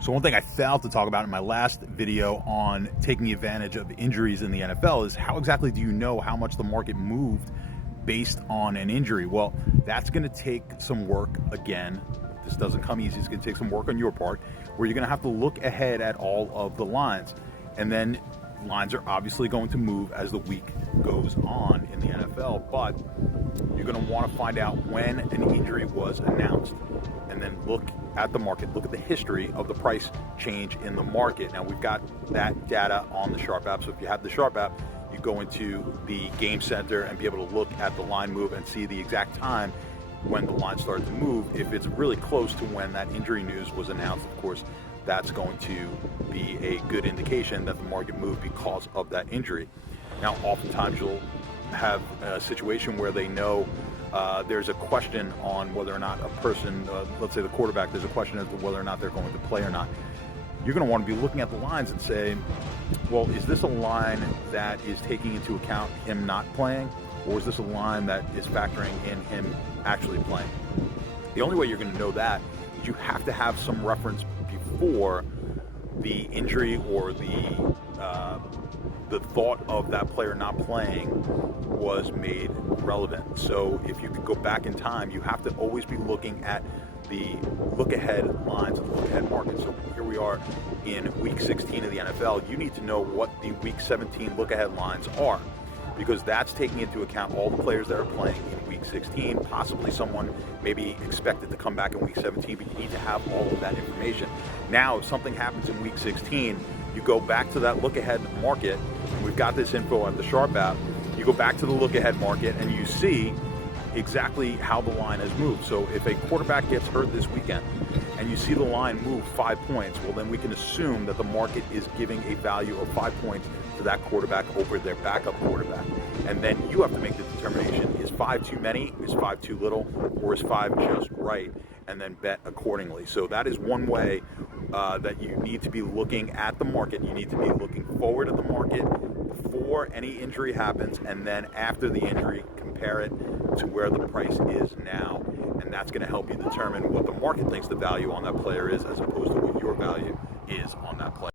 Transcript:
So one thing I failed to talk about in my last video on taking advantage of injuries in the NFL is how exactly do you know how much the market moved based on an injury? Well, that's going to take some work again. This doesn't come easy. It's going to take some work on your part where you're going to have to look ahead at all of the lines. And then lines are obviously going to move as the week goes on in the NFL, but you're going to want to find out when an injury was announced and then look at the market, look at the history of the price change in the market. Now, we've got that data on the Sharp app, so if you have the Sharp app, you go into the Game Center and be able to look at the line move and see the exact time when the line started to move. If it's really close to when that injury news was announced, of course, that's going to be a good indication that the market moved because of that injury. Now, oftentimes you'll have a situation where they know there's a question on whether or not a person, let's say the quarterback, there's a question as to whether or not they're going to play or not. You're going to want to be looking at the lines and say, well, is this a line that is taking into account him not playing, or is this a line that is factoring in him actually playing? The only way you're going to know that is you have to have some reference before the injury or the thought of that player not playing was made relevant. So if you could go back in time, you have to always be looking at the look-ahead lines and look-ahead market. So here we are in Week 16 of the NFL. You need to know what the Week 17 look-ahead lines are, because that's taking into account all the players that are playing in Week 16, possibly someone maybe expected to come back in Week 17, but you need to have all of that information. Now, if something happens in Week 16, you go back to that look-ahead market, and we've got this info on the Sharp app. You go back to the look-ahead market, and you see exactly how the line has moved. So if a quarterback gets hurt this weekend, and you see the line move 5 points, well, then we can assume that the market is giving a value of 5 points to that quarterback over their backup quarterback. And then you have to make the determination, is 5 too many, is 5 too little, or is 5 just right, and then bet accordingly. So that is one way that you need to be looking at the market. You need to be looking forward at the market before any injury happens, and then after the injury, compare it to where the price is now. And that's going to help you determine what the market thinks the value on that player is, as opposed to what your value is on that player.